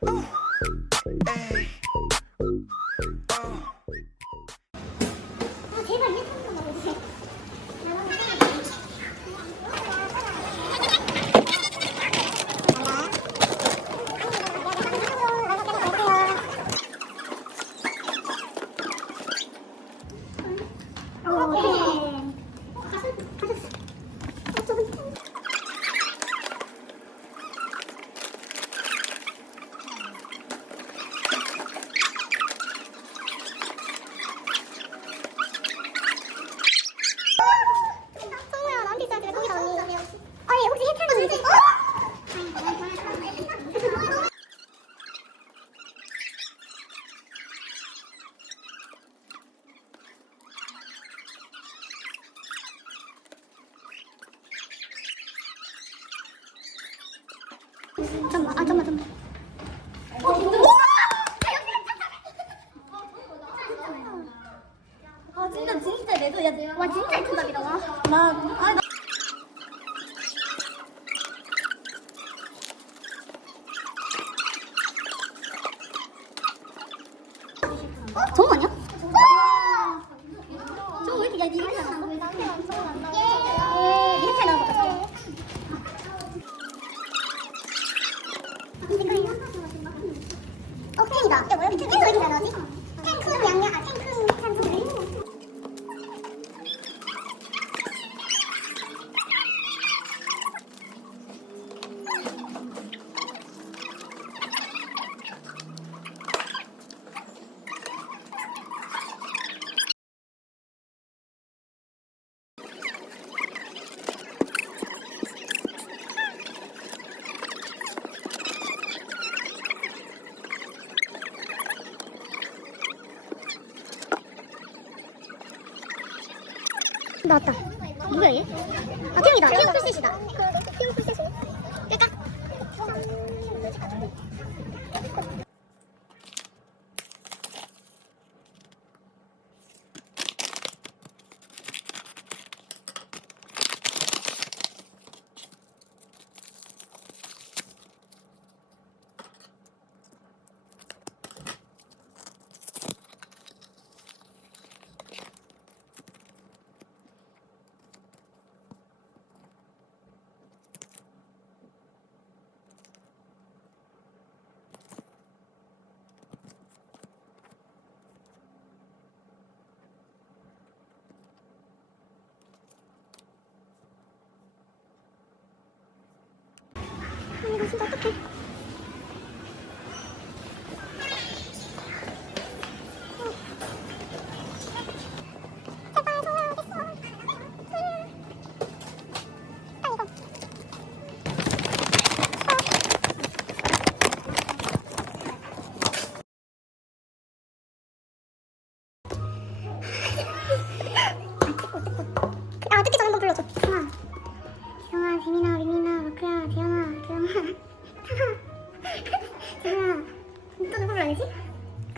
Oh. 근데 그 이거 어, 팬이다. 야, 뭐야? 밑에 팬 소리가 나지? 팬 크루 양 나왔다. 누구야 얘? 아 태영이다. 태영 풀셋이다. 태영 풀셋. Thank you.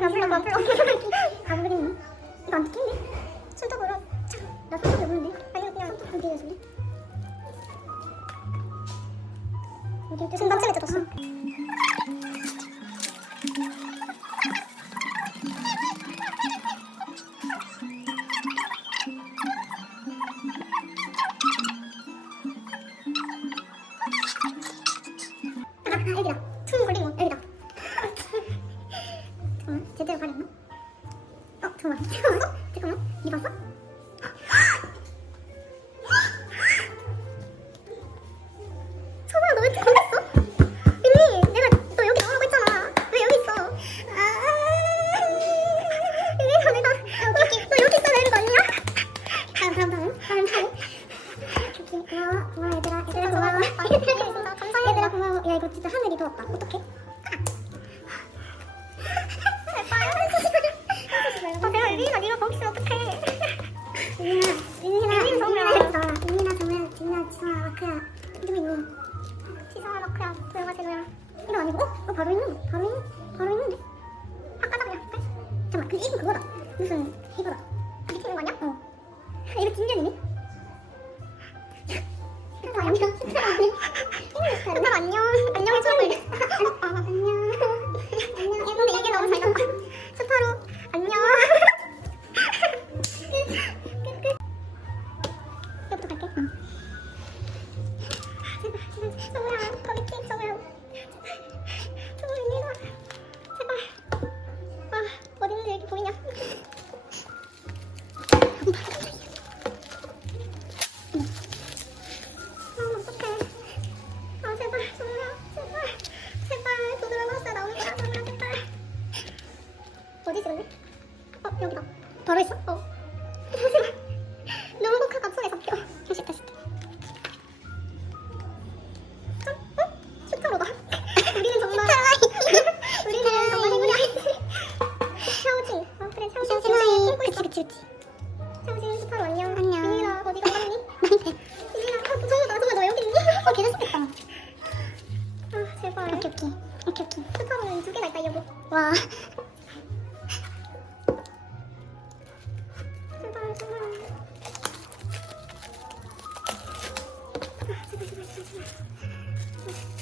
머플러 머플러 가버리네 이거 안 뜯긴데? 손톱으로 나 손톱이 없는데? 아니 그냥 손톱 두개 해줄래? 어디 뜯어? 금방 찔러 뜯었어 좋아 잠깐만 잠깐만 이거 봤어? 为不拆 Oh. Thank you.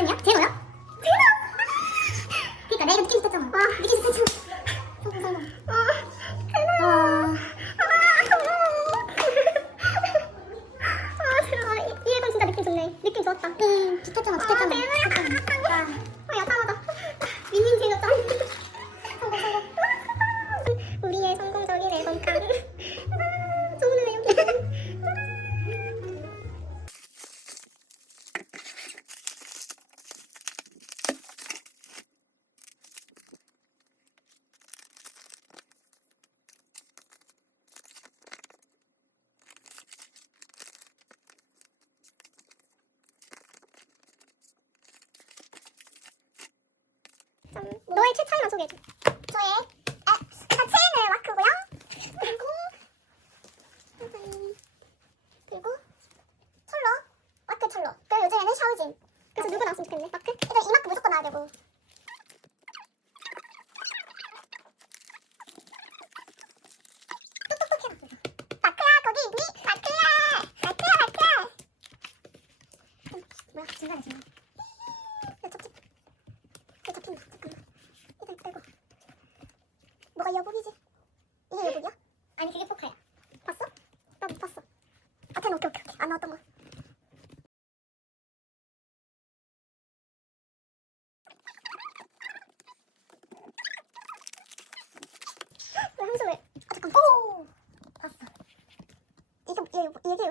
Yeah. too. 너의 최창만 소개해줘.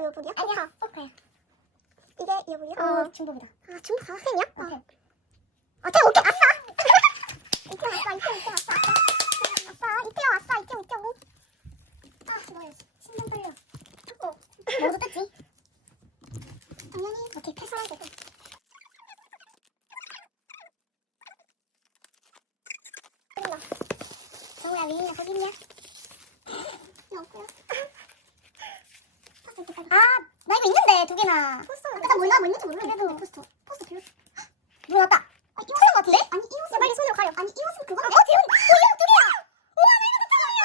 이어복이야? 아니야. 포커야 이게 이어복이야? 어, 어. 중복이다. 아 중복 아 팬이야? 어, 어. 팬 아, 팬 오케이. 아싸! 이태 왔어 이태 이태 왔어. 아싸 이태 왔어 이태 이태 오아 기다려 신경 떨려. 어. 먼저 뜯지? 당연히. 오케이 패스하면 되고 정우야 왜 이냐 거기 있냐? 아나 이거 있는데 두 개나. 포스터. 아까 몰라 뭐 있는지 모르겠네. 그래도 포스터. 포스터 필요. 물어봤다. 아, 이 옷인 것 같은데? 아니 이 옷은 빨리 손으로 가려. 아니 이 옷은 그거인데? 어 대박. 이거 두 개야. 우와 나 이거 다이야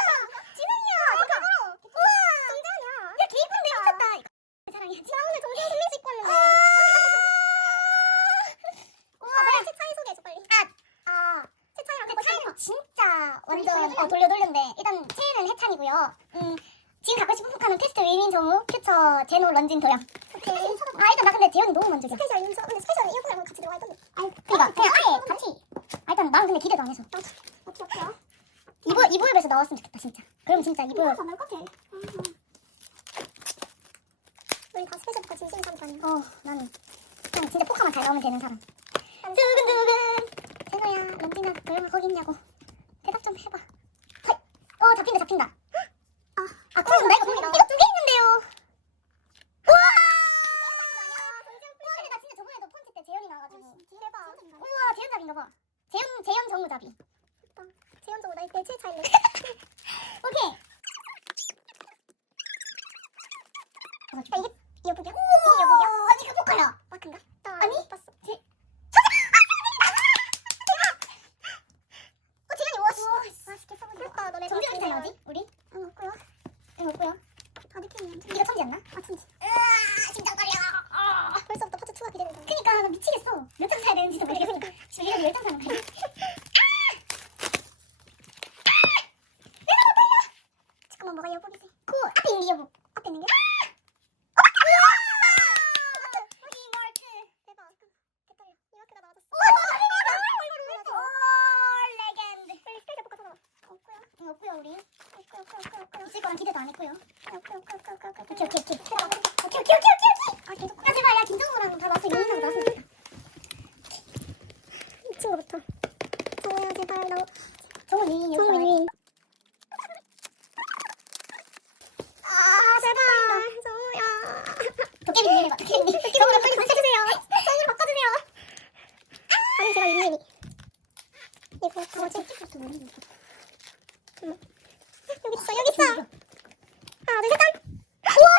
지능이야. 이거 바로. 우와. 아, 정장이야. 야 개이쁜데 아. 미쳤다. 사랑해. 나 오늘 정장 선물 입고 왔는데. 우와 빨리 책 차이 소개해줘 빨리. 아. 제 차이랑 내 차이는 진짜 완전 돌려 어, 돌려인데 일단 채는 해찬이고요. 음 지금 갖고 싶은 포카는 퀘스트 위민 정우 퓨처 제노 런쥔 도영 오케이. 아 일단 나 근데 재현이 너무 만족이야 스페셜 인서 근데 스페셜 이어폰이랑 같이 들어가 있던데. 아니 그니까 그냥 아예 아, 같이. 아 일단 난 근데 기대도 안 해서. 맞아 어떻게 이보 이보엽에서 나왔으면 좋겠다 진짜. 그럼 진짜 이보엽 안 나올 것 같아. 음, 음. 우리 다 스페셜부터 진심이 사는 거아어 나는 그냥 진짜 포카만 잘 나오면 되는 사람. 두근두근. 제노야 런쥔아 도영아 거기 있냐고. 대답 좀 해봐. 어 잡힌다 잡힌다. 나오지? 우리? 응 없고요. 응 없고요. 다 느끼는 네가 천지 않나? 아 천지. 으아 심장거려. 아, 벌써부터 파트 2가 기대된다. 그니까 나 미치겠어. 몇 장 사야 되는지도 모르겠으니까. 지금 이래도 열장 사는 거야. 잠깐만 뭐가 여복이지? 코 앞에 있는 게 여복. 앞에 있는 게? 우리 마크 대박. 개떨려. 이 마크가 나와줬어. 오 레전드. 빨리 스페셜 poka 찾아봐. 없고요. 응 없고요 우리. 없고요 없고요 있을 거랑 기대도 안 했고요. 없고요 없고요. 오케이 오케이 오케이. 오케이 오케이 오케이 오케이 오케이. 아 계속. 야 제발 야 김정우랑 다 나왔어. 이거 나왔어. 미친 거부터. 정우야 제발 너. 정우 위. 정우 위. 아 제발 정우야 도깨비 들리봐 도깨비 정우를 빨리 바꿔주세요 정우를 바꿔주세요 아니 제가 윤민이 이거 뭐지? 응. 여기 있어 여기 있어 하나 둘셋 우와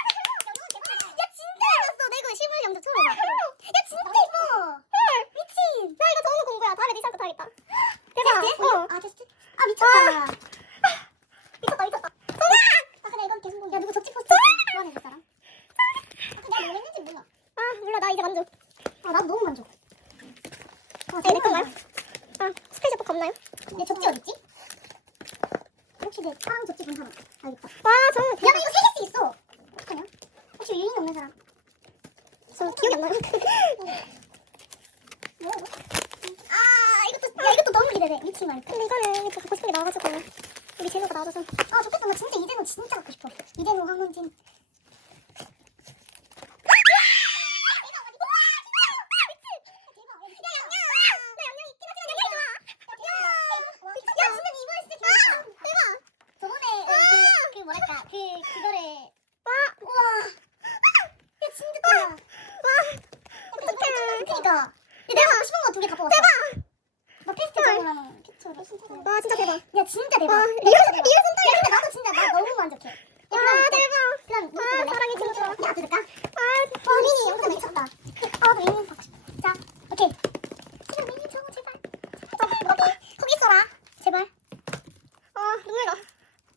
야 진짜 예뻤어 나 이거 실물 영상 처음 봐. 야 진짜 예뻐 미친 나 이거 정우 공부야 다음에 네 니상도 타겠다 대박 어. 아 테스트? 아 미쳤다. 미쳤다 미쳤다 아 근데 이건 계속 보기. 야 누구 접지 포스터 좋아하는 그 사람? 아 근데 뭐 했는지 몰라. 아 몰라 나 이제 만족 아 나도 너무 만족. 아 네, 내 건가요? 아 스페셜 포크 없나요? 내 접지 어딨지? 혹시 내 파랑 접지 본 사람? 알겠다. 와 저는 야 나 이거 세 개씩 있어. 어떡하냐? 혹시 유인 없는 사람? 저 기억이 안 나요 뭐야 이거? 아 이것도 야 이것도 너무 기대돼 미친 말 근데 이거는 이거 갖고 싶은 게 나와가지고 우리 제노가 나와줘서 아 좋겠다. 나 진짜 이대로 진짜 갖고 싶어. 이대로 황문진. 저번에 그, 그 뭐랄까 그 그거를 우와 야 진짜 크다 어떡해. 그니까 내가 하고 싶은 거 두 개 다 뽑았어 대박 너 페스티벌랑 캡처를 와 진짜 대박 야진짜 대박 와, 야, 리얼- 진짜 대박. 리얼 야 근데 나도 진짜 나 너무 만족해 야, 와 그럼 대박 그럼 누구 아, 볼래? 사랑이 진짜. 야 들을까? 아 와 미니 영상 미쳤다 아나 미니 받고 싶어 자 오케이 지금 미니 저거 제발 저 거기 거기 있어라 제발 아, 눈물 나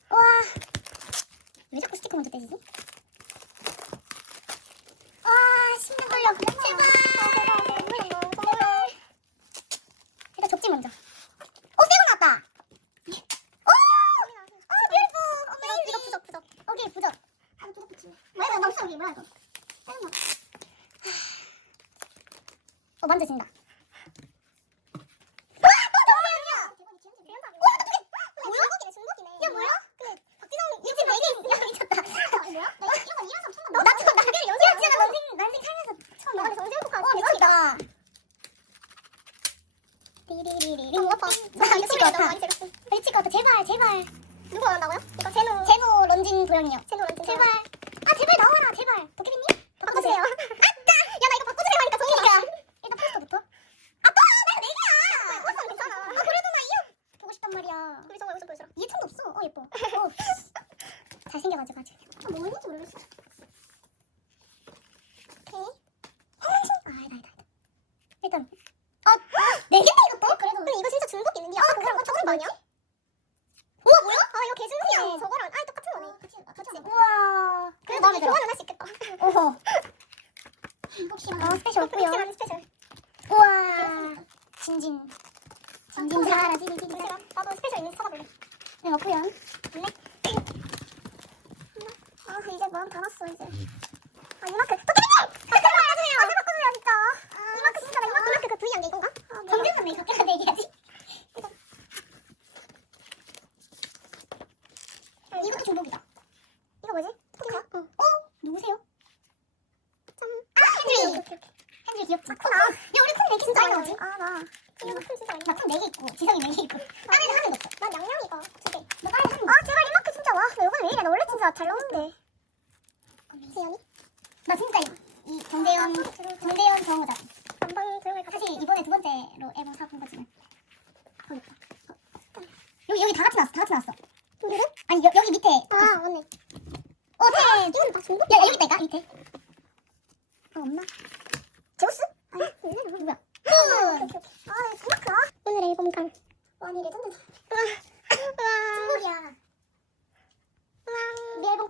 와왜 자꾸 스티커 먼저 떼지지? 와 심장 걸려 제발 일단 접지 먼저 어 새우 나왔다 오! 아 뷰티풀 어메이징 부적 부적 부적 오케이 부적 아 부적 붙이네 뭐야 이거 멈춰 여기 뭐야 이거 새우 나왔다 어 만져진다 와! 또 정말이야! 와 이거 두 개! 중국이네 중국이네 야 뭐야? 근데 박지성 이집 네개 있어. 야 미쳤다. 뭐야? 나 이런 거 이런 사람 처음 나 봤다. 지금 나 그냥 야 연습 진짜 나 난생 난생 살면서 처음 나 봐. 정재현 포카 어 미쳤다. 리리리리 오빠 나것 같아. 많이 찍었어 미칠 것 같아. 제발 제발. 누구 원한다고요? 이거 제노 제노 런진 도영이요. 제노 런쥔 제발. 아 제발 나와라 제발. 도깨비님? 바꿔주세요 아따 야 나 이거 바꿔주세요 하니까 정이가 일단 포스터부터. 아빠나 내기야 옷은 괜찮아 아 그래도 나 이형 보고 싶단 말이야. 우리 정말 보여주라 얘 천도 없어. 어 예뻐. 어. 잘생겨가지고 아주. 아, 뭐 했는지 모르겠어. 오케이 황진? 아 아니다 아니다. 아니다. 일단 아네 개다 이것도? 그래도 근데 이거 진짜 중복 있는데 아, 아 그럼 그럼 저거 아니야? 우와 뭐야? 아 이거 개중이야 그냥. 저거랑 아예 똑같은 거네 같이 같이. 우와. 그래도 마음에 들어. 교환은 할 수 있겠다 어허. 아 스페셜 없고요. 믹싱하는 스페셜 우와. 진진. 진진 사라 진진 제가 사라. 나도 스페셜 있는지 찾아볼래 네 없고요. 아 났어 이제 아 이만큼 도깨비님! 바꿔주세요 바꿔주세요 진짜 이만큼 마크 진짜가 이만큼 마크 그 V 안돼 이건가? 정규는 왜 그렇게 얘기하지? 이것도 중복이다. 이거 뭐지? 포카? 어. 어? 누구세요? 짠. 아, 헨리! 헨리 귀엽지? 마크나. 야, 우리 콩 4개 진짜 많이 나오지? 아, 나. 이거 마크 진짜 많이 나콩 4개 있고, 지성이 4개 있고. 다른 애는 한 개도 없어. 난 양양이가 두 개. 너 다른 애한 아, 제발 이 마크 진짜 와. 나 이번에 왜 이래? 나 원래 진짜 잘 나오는데. 세연이? 나 진짜 이 정대현, 정대현 정우다. 반방 조용히 가자. 사실 이번에 두 번째로 앨범 사본 거지만. 거기 있다. 어. 여기, 여기 다 같이 나왔어, 다 같이 나왔어. 누구? 아니, 여, 여기 밑에. 아, 언니. 어, 태. 이건 다 중복? 야, 야, 여기 있다니까, 밑에. 아, 없나? 제우스? 아니, 있네. 누구야? 아, 이 마크야. 오늘 앨범 강. 와 니 레전드. 우와. 우와. 중복이야. 우와. 앨범